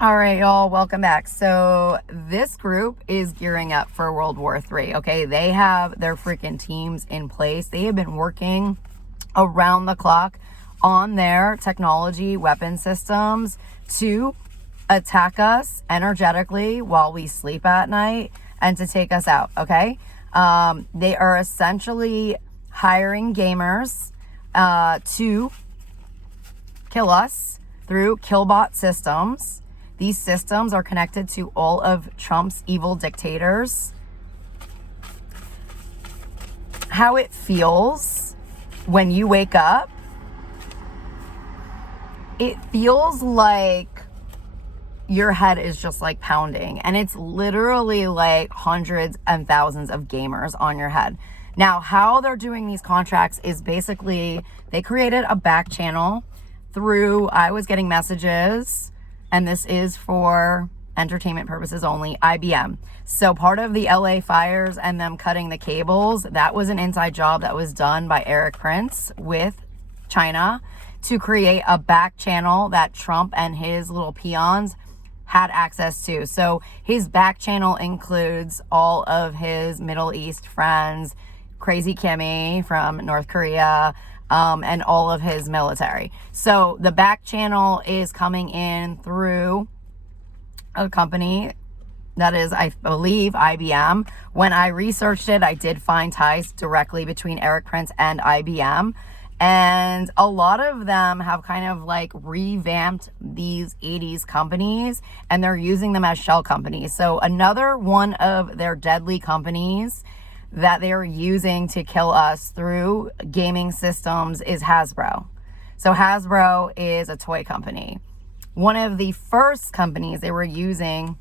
All right, y'all, welcome back. So this group is gearing up for World War III, okay? They have their freaking teams in place. They have been working around the clock on their technology weapon systems to attack us energetically while we sleep at night and to take us out, okay? They are essentially hiring gamers to kill us through killbot systems. These systems are connected to all of Trump's evil dictators. How it feels when you wake up, it feels like your head is just like pounding, and it's literally like hundreds and thousands of gamers on your head. Now, how they're doing these contracts is basically they created a back channel through, I was getting messages, and this is for entertainment purposes only, IBM. So part of the LA fires and them cutting the cables, that was an inside job that was done by Eric Prince with China to create a back channel that Trump and his little peons had access to. So his back channel includes all of his Middle East friends, Crazy Kimmy from North Korea, and all of his military. So the back channel is coming in through a company that is, I believe, IBM. When I researched it, I did find ties directly between Eric Prince and IBM. And a lot of them have kind of like revamped these 80s companies, and they're using them as shell companies. So another one of their deadly companies that they're using to kill us through gaming systems is Hasbro. So Hasbro is a toy company. One of the first companies they were using,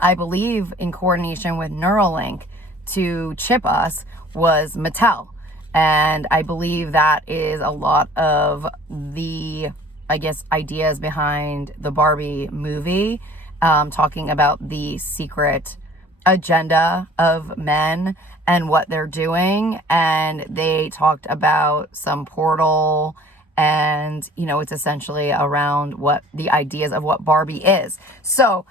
I believe in coordination with Neuralink to chip us, was Mattel. And I believe that is a lot of the, I guess, ideas behind the Barbie movie, talking about the secret agenda of men and what they're doing. And they talked about some portal, and it's essentially around what the ideas of what Barbie is. So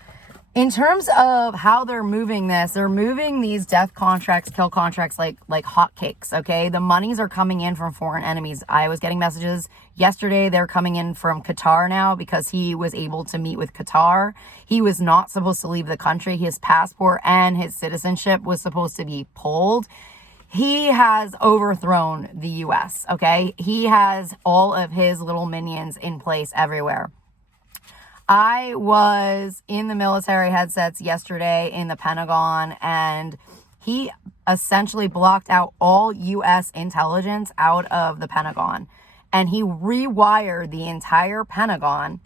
in terms of how they're moving this, they're moving these death contracts, kill contracts like hotcakes, okay? The monies are coming in from foreign enemies. I was getting messages yesterday. They're coming in from Qatar now because he was able to meet with Qatar. He was not supposed to leave the country. His passport and his citizenship was supposed to be pulled. He has overthrown the U.S., okay? He has all of his little minions in place everywhere. I was in the military headsets yesterday in the Pentagon, and he essentially blocked out all U.S. intelligence out of the Pentagon. And he rewired the entire Pentagon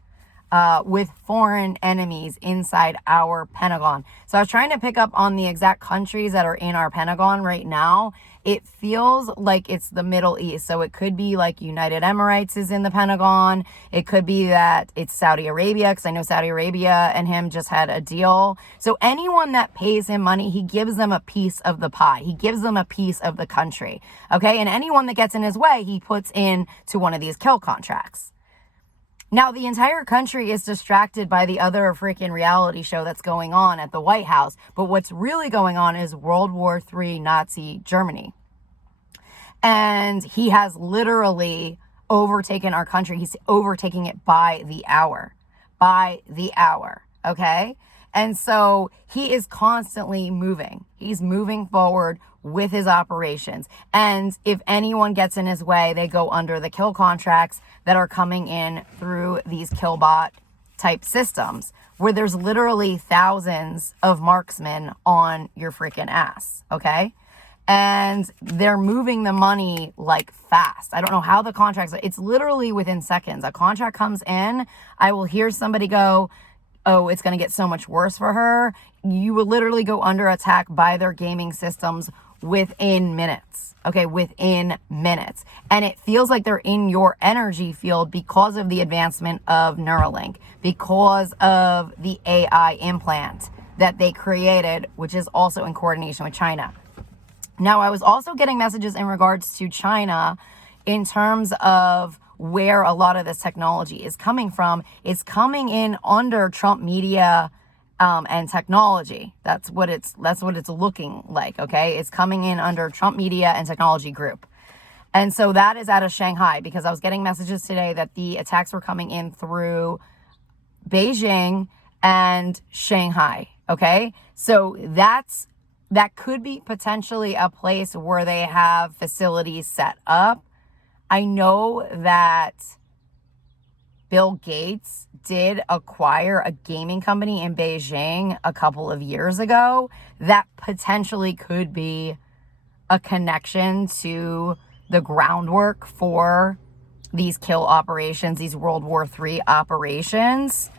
with foreign enemies inside our Pentagon. So I was trying to pick up on the exact countries that are in our Pentagon right now. It feels like it's the Middle East. So it could be like United Emirates is in the Pentagon. It could be that it's Saudi Arabia, because I know Saudi Arabia and him just had a deal. So anyone that pays him money, he gives them a piece of the pie. He gives them a piece of the country. Okay. And anyone that gets in his way, he puts in to one of these kill contracts. Now, the entire country is distracted by the other freaking reality show that's going on at the White House. But what's really going on is World War III Nazi Germany. And he has literally overtaken our country. He's overtaking it by the hour. By the hour. Okay? And so he is constantly moving. He's moving forward with his operations. And if anyone gets in his way, they go under the kill contracts that are coming in through these killbot type systems, where there's literally thousands of marksmen on your freaking ass. Okay? And they're moving the money like fast. I don't know how the contracts, it's literally within seconds. A contract comes in, I will hear somebody go, oh, it's going to get so much worse for her. You will literally go under attack by their gaming systems within minutes. Okay, within minutes. And it feels like they're in your energy field because of the advancement of Neuralink, because of the AI implant that they created, which is also in coordination with China. Now, I was also getting messages in regards to China in terms of where a lot of this technology is coming from. It's coming in under Trump media and technology. That's what it's looking like. Okay, it's coming in under Trump media and technology group. And so that is out of Shanghai, because I was getting messages today that the attacks were coming in through Beijing and Shanghai. Okay, so that could be potentially a place where they have facilities set up. I know that Bill Gates did acquire a gaming company in Beijing a couple of years ago. That potentially could be a connection to the groundwork for these kill operations, these World War III operations.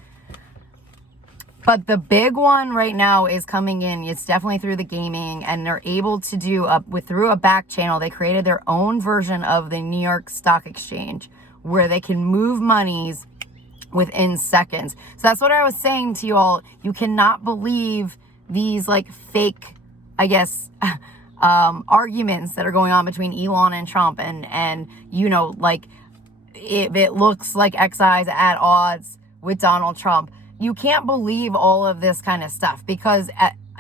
But the big one right now is coming in. It's definitely through the gaming, and they're able to do through a back channel. They created their own version of the New York Stock Exchange where they can move monies within seconds. So that's what I was saying to you all. You cannot believe these like fake, I guess, arguments that are going on between Elon and Trump, and you know, like if it looks like XI's at odds with Donald Trump. You can't believe all of this kind of stuff, because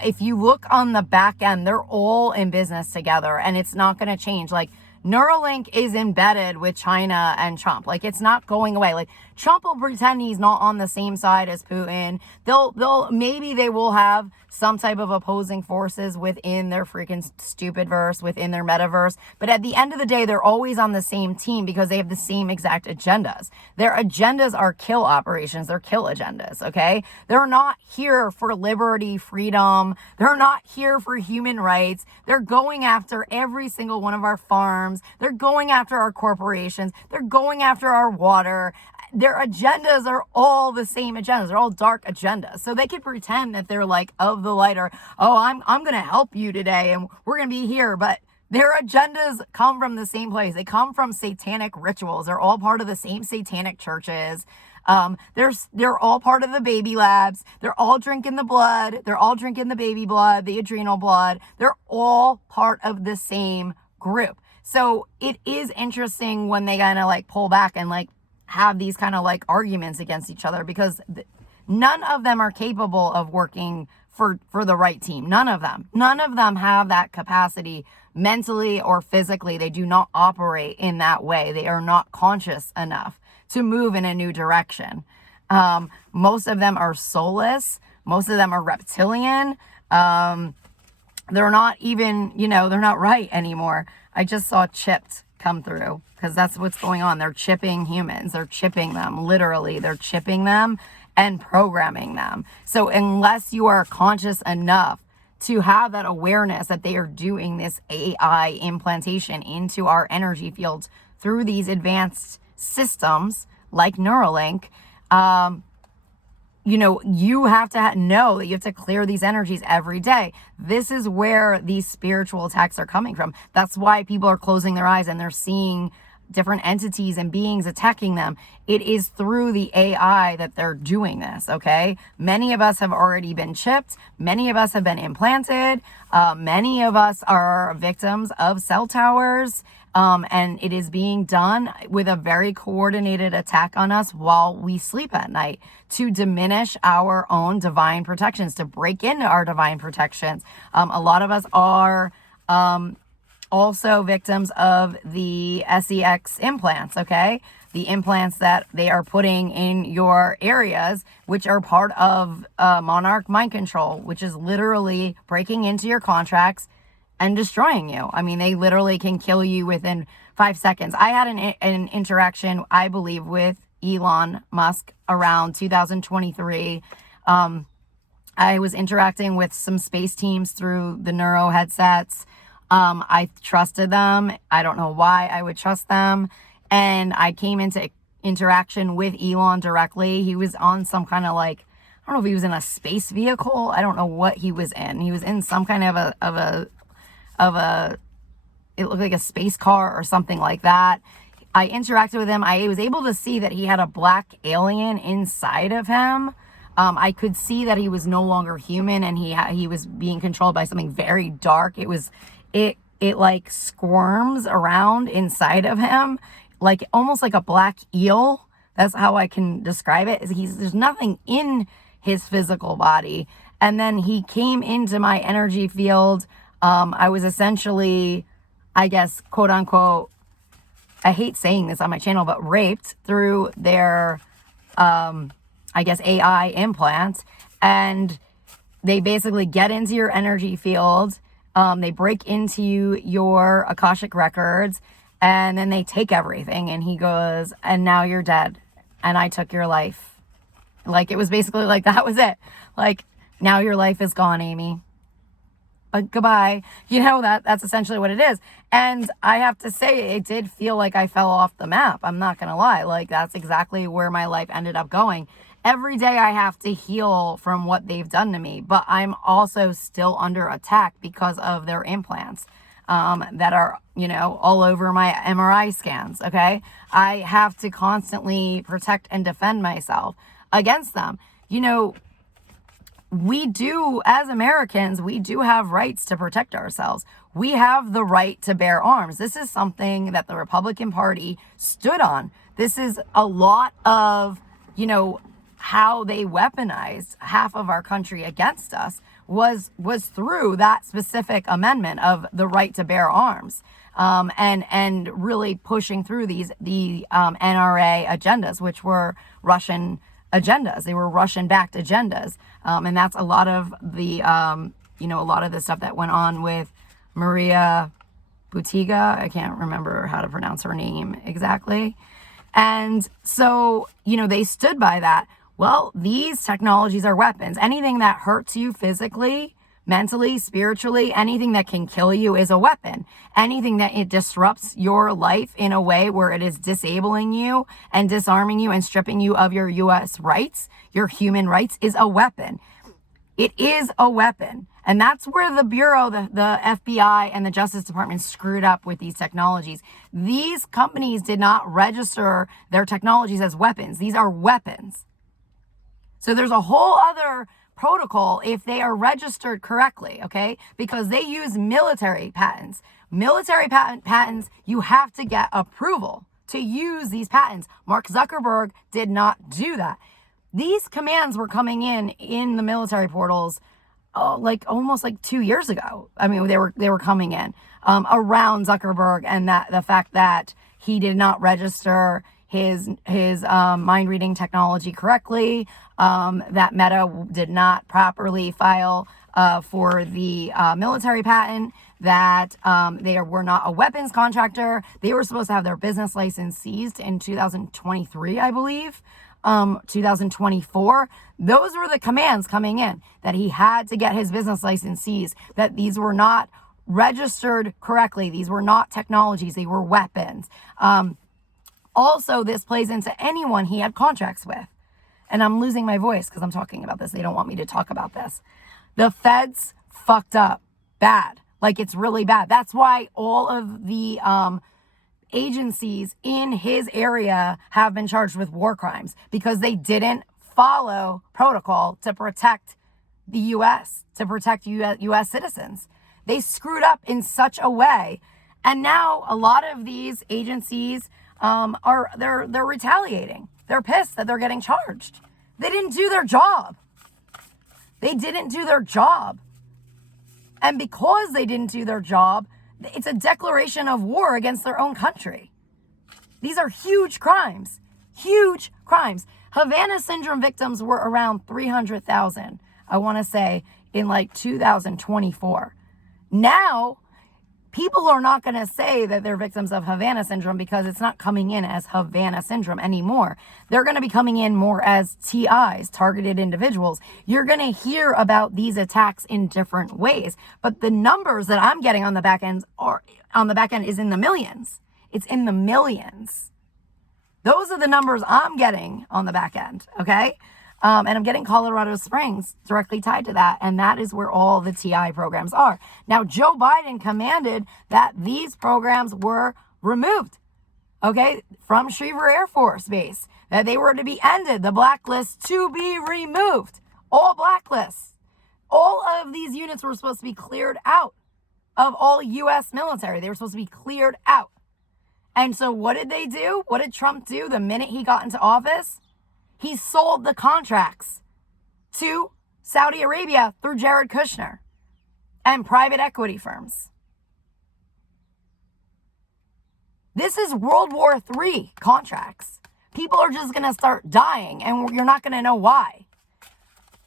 if you look on the back end, they're all in business together, and it's not going to change. Like Neuralink is embedded with China and Trump. Like it's not going away. Like Trump will pretend he's not on the same side as Putin. Maybe they will have some type of opposing forces within their freaking stupid verse, within their metaverse. But at the end of the day, they're always on the same team because they have the same exact agendas. Their agendas are kill operations. They're kill agendas, okay? They're not here for liberty, freedom. They're not here for human rights. They're going after every single one of our farms. They're going after our corporations. They're going after our water. Their agendas are all the same agendas. They're all dark agendas. So they could pretend that they're like of the light, or, oh, I'm going to help you today and we're going to be here. But their agendas come from the same place. They come from satanic rituals. They're all part of the same satanic churches. They're all part of the baby labs. They're all drinking the blood. They're all drinking the baby blood, the adrenal blood. They're all part of the same group. So it is interesting when they kind of like pull back and like have these kind of like arguments against each other, because none of them are capable of working for the right team. None of them have that capacity mentally or physically. They do not operate in that way. They are not conscious enough to move in a new direction. Most of them are soulless. Most of them are reptilian. They're not even, they're not right anymore. I just saw Chipped come through, because that's what's going on. They're chipping humans. They're chipping them. Literally, they're chipping them and programming them. So unless you are conscious enough to have that awareness that they are doing this AI implantation into our energy fields through these advanced systems like Neuralink, you have to know that you have to clear these energies every day. This is where these spiritual attacks are coming from. That's why people are closing their eyes and they're seeing different entities and beings attacking them. It is through the AI that they're doing this, okay? Many of us have already been chipped. Many of us have been implanted. Many of us are victims of cell towers. And it is being done with a very coordinated attack on us while we sleep at night to diminish our own divine protections, to break into our divine protections. A lot of us are also victims of the SEX implants, okay? The implants that they are putting in your areas, which are part of monarch mind control, which is literally breaking into your contracts and destroying you. I mean, they literally can kill you within 5 seconds. I had an interaction, I believe, with Elon Musk around 2023. I was interacting with some space teams through the neuro headsets. I trusted them. I don't know why I would trust them. And I came into interaction with Elon directly. He was on some kind of like, I don't know if he was in a space vehicle. I don't know what he was in. He was in some kind of it looked like a space car or something like that. I interacted with him. I was able to see that he had a black alien inside of him. I could see that he was no longer human, and he was being controlled by something very dark. It like squirms around inside of him. like almost like a black eel. That's how I can describe it. There's nothing in his physical body. And then he came into my energy field. I was essentially, I guess, quote unquote, I hate saying this on my channel, but raped through their, I guess, AI implants. And they basically get into your energy field. They break into your Akashic records, and then they take everything. And he goes, and now you're dead. And I took your life. Like, it was basically like, that was it. Like, now your life is gone, Amy. Goodbye. You know, that's essentially what it is. And I have to say, it did feel like I fell off the map. I'm not going to lie. Like, that's exactly where my life ended up going. Every day I have to heal from what they've done to me, but I'm also still under attack because of their implants that are, you know, all over my MRI scans, okay? I have to constantly protect and defend myself against them. You know, we do, as Americans, we do have rights to protect ourselves. We have the right to bear arms. This is something that the Republican Party stood on. This is a lot of, you know, how they weaponized half of our country against us was through that specific amendment of the right to bear arms, and really pushing through the NRA agendas, which were Russian agendas. They were Russian-backed agendas, and that's a lot of the you know, a lot of the stuff that went on with Maria Butiga. I can't remember how to pronounce her name exactly. And so, you know, they stood by that. Well, these technologies are weapons. Anything that hurts you physically, mentally, spiritually, anything that can kill you is a weapon. Anything that it disrupts your life in a way where it is disabling you and disarming you and stripping you of your U.S. rights, your human rights, is a weapon. It is a weapon. And that's where the Bureau, the FBI, and the Justice Department screwed up with these technologies. These companies did not register their technologies as weapons. These are weapons. So there's a whole other protocol if they are registered correctly, okay? Because they use military patents. Military patents, you have to get approval to use these patents. Mark Zuckerberg did not do that. These commands were coming in the military portals like almost like 2 years ago. I mean, they were coming in around Zuckerberg, and that the fact that he did not register his mind reading technology correctly, that Meta did not properly file for the military patent, that they were not a weapons contractor. They were supposed to have their business license seized in 2023, I believe. 2024. Those were the commands coming in, that he had to get his business license seized, that these were not registered correctly. These were not technologies. They were weapons. Also, this plays into anyone he had contracts with. And I'm losing my voice because I'm talking about this. They don't want me to talk about this. The feds fucked up bad. Like, it's really bad. That's why all of the agencies in his area have been charged with war crimes, because they didn't follow protocol to protect the U.S., to protect U.S. citizens. They screwed up in such a way. And now a lot of these agencies they're retaliating. They're pissed that they're getting charged. They didn't do their job. They didn't do their job. And because they didn't do their job, it's a declaration of war against their own country. These are huge crimes. Huge crimes. Havana syndrome victims were around 300,000, I want to say, in like 2024. Now, people are not going to say that they're victims of Havana syndrome because it's not coming in as Havana syndrome anymore. They're going to be coming in more as TIs, targeted individuals. You're going to hear about these attacks in different ways, but the numbers that I'm getting on the back end is in the millions. It's in the millions. Those are the numbers I'm getting on the back end, okay? And I'm getting Colorado Springs directly tied to that. And that is where all the TI programs are. Now, Joe Biden commanded that these programs were removed, okay, from Schriever Air Force Base, that they were to be ended, the blacklist to be removed, all blacklists. All of these units were supposed to be cleared out of all U.S. military. They were supposed to be cleared out. And so what did they do? What did Trump do the minute he got into office? He sold the contracts to Saudi Arabia through Jared Kushner and private equity firms. This is World War III contracts. People are just going to start dying, and you're not going to know why.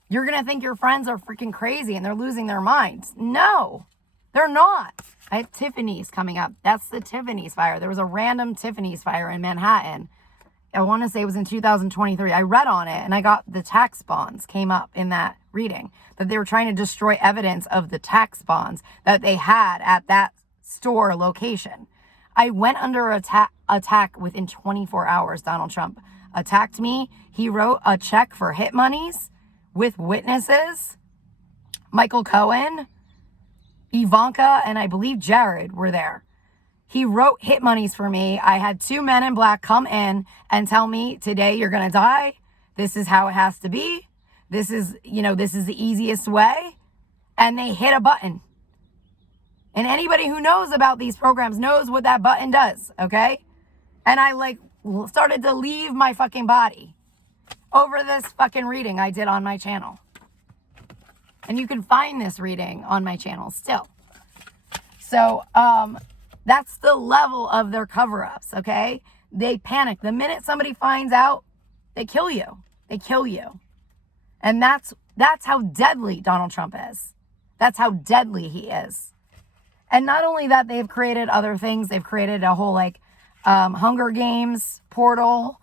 You're going to think your friends are freaking crazy and they're losing their minds. No, they're not. I have Tiffany's coming up. That's the Tiffany's fire. There was a random Tiffany's fire in Manhattan. I want to say it was in 2023. I read on it, and I got the tax bonds came up in that reading, that they were trying to destroy evidence of the tax bonds that they had at that store location. I went under attack within 24 hours. Donald Trump attacked me. He wrote a check for hit monies with witnesses. Michael Cohen, Ivanka, and I believe Jared were there. He wrote hit monies for me. I had 2 men in black come in and tell me, today you're going to die. This is how it has to be. This is the easiest way. And they hit a button. And anybody who knows about these programs knows what that button does, okay? And I started to leave my fucking body over this fucking reading I did on my channel. And you can find this reading on my channel still. So, that's the level of their cover-ups, okay? They panic. The minute somebody finds out, they kill you. They kill you. And that's how deadly Donald Trump is. That's how deadly he is. And not only that, they've created other things. They've created a whole Hunger Games portal,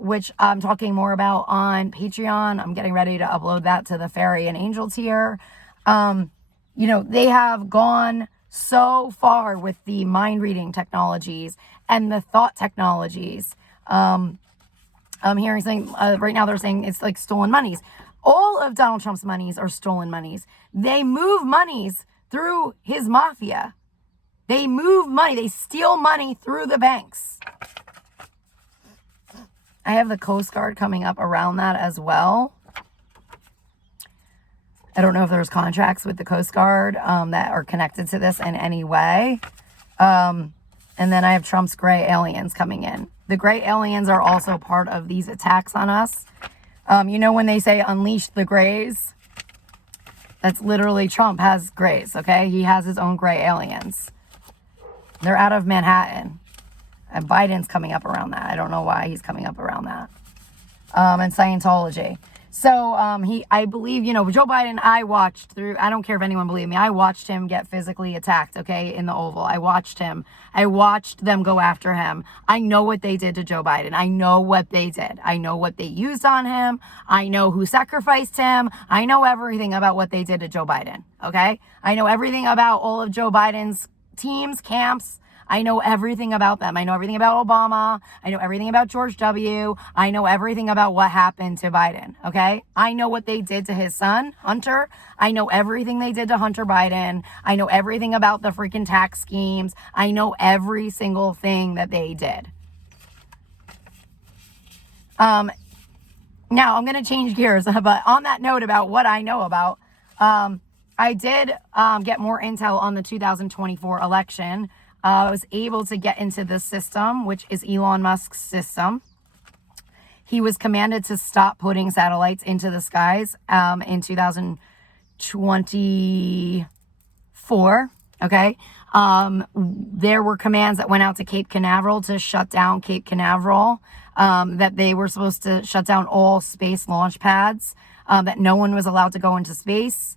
which I'm talking more about on Patreon. I'm getting ready to upload that to the Fairy and Angel tier. They have gone so far with the mind reading technologies and the thought technologies. I'm hearing saying right now they're saying it's like stolen monies. All of Donald Trump's monies are stolen monies. They move monies through his mafia. They move money. They steal money through the banks. I have the Coast Guard coming up around that as well. I don't know if there's contracts with the Coast Guard that are connected to this in any way. And then I have Trump's gray aliens coming in. The gray aliens are also part of these attacks on us. When they say unleash the grays, that's literally Trump has grays, okay? He has his own gray aliens. They're out of Manhattan. And Biden's coming up around that. I don't know why he's coming up around that. And Scientology. So, I believe, Joe Biden, I don't care if anyone believe me, I watched him get physically attacked, okay, in the Oval. I watched them go after him. I know what they did to Joe Biden. I know what they did. I know what they used on him. I know who sacrificed him. I know everything about what they did to Joe Biden, okay? I know everything about all of Joe Biden's teams, camps. I know everything about them. I know everything about Obama. I know everything about George W. I know everything about what happened to Biden, okay? I know what they did to his son, Hunter. I know everything they did to Hunter Biden. I know everything about the freaking tax schemes. I know every single thing that they did. Now, I'm going to change gears, but on that note about what I know about, I did get more intel on the 2024 election. I was able to get into this system, which is Elon Musk's system. He was commanded to stop putting satellites into the skies in 2024, okay? There were commands that went out to Cape Canaveral to shut down Cape Canaveral, that they were supposed to shut down all space launch pads, that no one was allowed to go into space,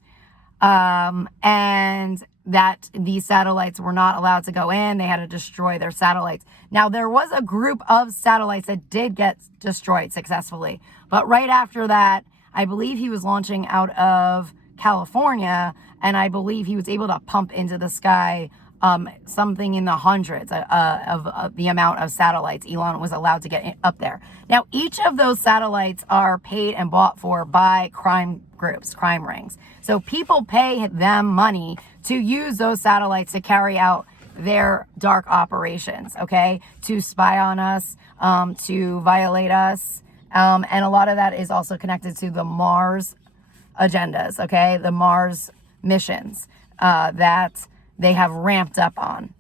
and that these satellites were not allowed to go in. They had to destroy their satellites. Now, there was a group of satellites that did get destroyed successfully. But right after that, I believe he was launching out of California, and I believe he was able to pump into the sky something in the hundreds of the amount of satellites Elon was allowed to get up there. Now, each of those satellites are paid and bought for by crime groups, crime rings. So people pay them money to use those satellites to carry out their dark operations, okay? To spy on us, to violate us. And a lot of that is also connected to the Mars agendas, okay? The Mars missions that they have ramped up on.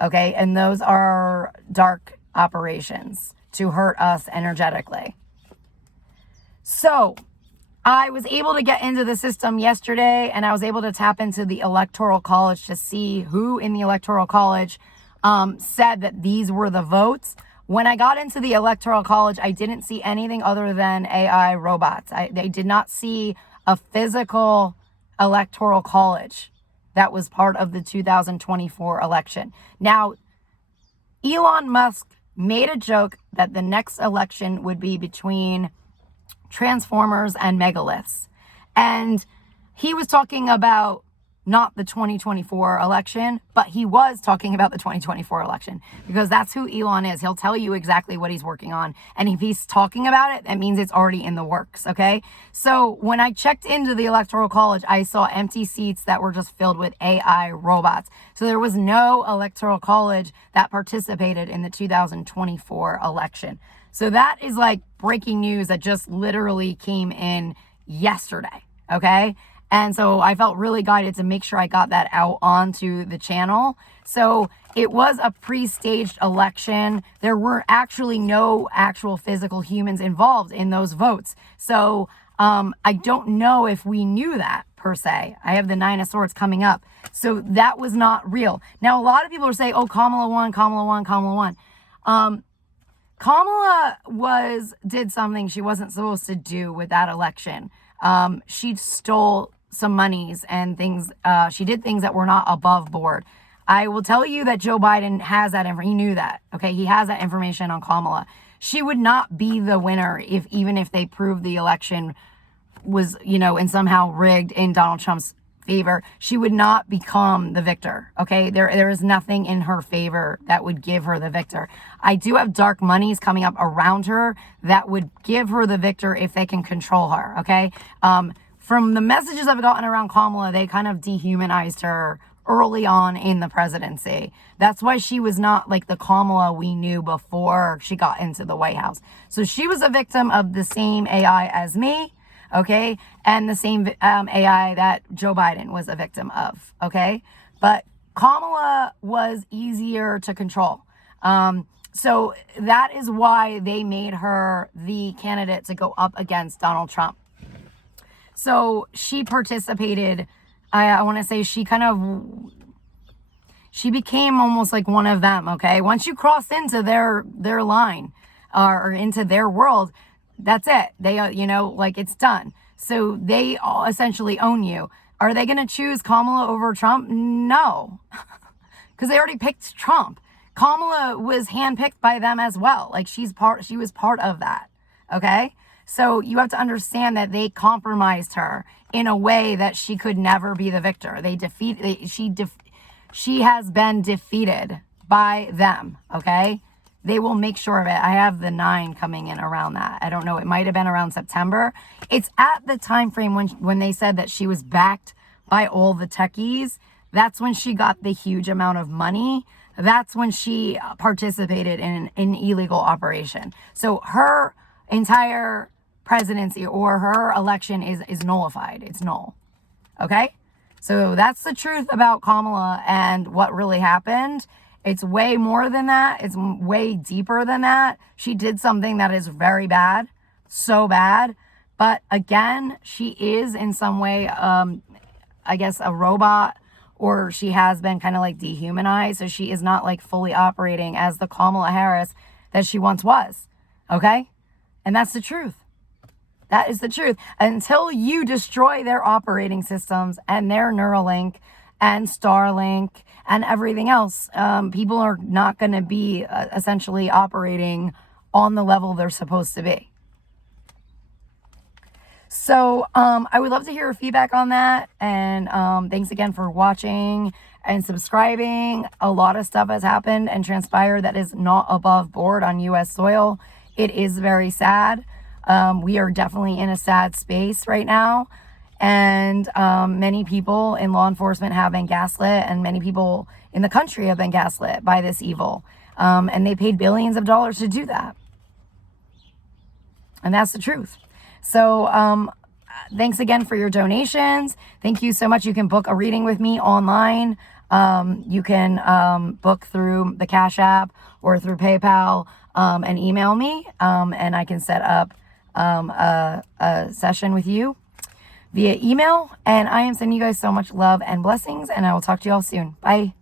Okay, and those are dark operations to hurt us energetically. So I was able to get into the system yesterday, and I was able to tap into the Electoral College to see who in the Electoral College said that these were the votes. When I got into the Electoral College, I didn't see anything other than AI robots. They did not see a physical Electoral College that was part of the 2024 election. Now, Elon Musk made a joke that the next election would be between Transformers and megaliths. And he was talking about not the 2024 election, but he was talking about the 2024 election because that's who Elon is. He'll tell you exactly what he's working on. And if he's talking about it, that means it's already in the works, okay? So when I checked into the Electoral College, I saw empty seats that were just filled with AI robots. So there was no Electoral College that participated in the 2024 election. So that is like breaking news that just literally came in yesterday, okay? And so I felt really guided to make sure I got that out onto the channel. So it was a pre-staged election. There were actually no actual physical humans involved in those votes. So I don't know if we knew that per se. I have the Nine of Swords coming up. So that was not real. Now, a lot of people are saying, oh, Kamala won, Kamala won, Kamala won. Kamala did something she wasn't supposed to do with that election. She stole some monies and things. She did things that were not above board. I will tell you that Joe Biden has that he knew that. Okay, he has that information on Kamala. She would not be the winner even if they proved the election was, and somehow rigged in Donald Trump's favor. She would not become the victor. Okay, there is nothing in her favor that would give her the victor. I do have dark monies coming up around her that would give her the victor if they can control her. Okay, from the messages I've gotten around Kamala, they kind of dehumanized her early on in the presidency. That's why she was not like the Kamala we knew before she got into the White House. So she was a victim of the same AI as me, okay? And the same AI that Joe Biden was a victim of, okay? But Kamala was easier to control. So that is why they made her the candidate to go up against Donald Trump. So she participated. I want to say she became almost like one of them, okay? Once you cross into their line or into their world, that's it. They, it's done. So they all essentially own you. Are they going to choose Kamala over Trump? No, because they already picked Trump. Kamala was handpicked by them as well. Like she was part of that, okay? So you have to understand that they compromised her in a way that she could never be the victor. She has been defeated by them, okay? They will make sure of it. I have the 9 coming in around that. I don't know. It might have been around September. It's at the time frame when they said that she was backed by all the techies. That's when she got the huge amount of money. That's when she participated in an illegal operation. So her entire presidency or her election is nullified. It's null. Okay? So that's the truth about Kamala and what really happened. It's way more than that. It's way deeper than that. She did something that is very bad. So bad. But again, she is in some way, I guess, a robot, or she has been kind of like dehumanized. So she is not like fully operating as the Kamala Harris that she once was. Okay? And that's the truth. That is the truth. Until you destroy their operating systems and their Neuralink and Starlink and everything else, people are not going to be essentially operating on the level they're supposed to be. So I would love to hear your feedback on that. And thanks again for watching and subscribing. A lot of stuff has happened and transpired that is not above board on U.S. soil. It is very sad. We are definitely in a sad space right now. And many people in law enforcement have been gaslit, and many people in the country have been gaslit by this evil. And they paid billions of dollars to do that. And that's the truth. So thanks again for your donations. Thank you so much. You can book a reading with me online. you can book through the Cash App or through PayPal, and email me, and I can set up a session with you via email. And I am sending you guys so much love and blessings, and I will talk to you all soon. Bye.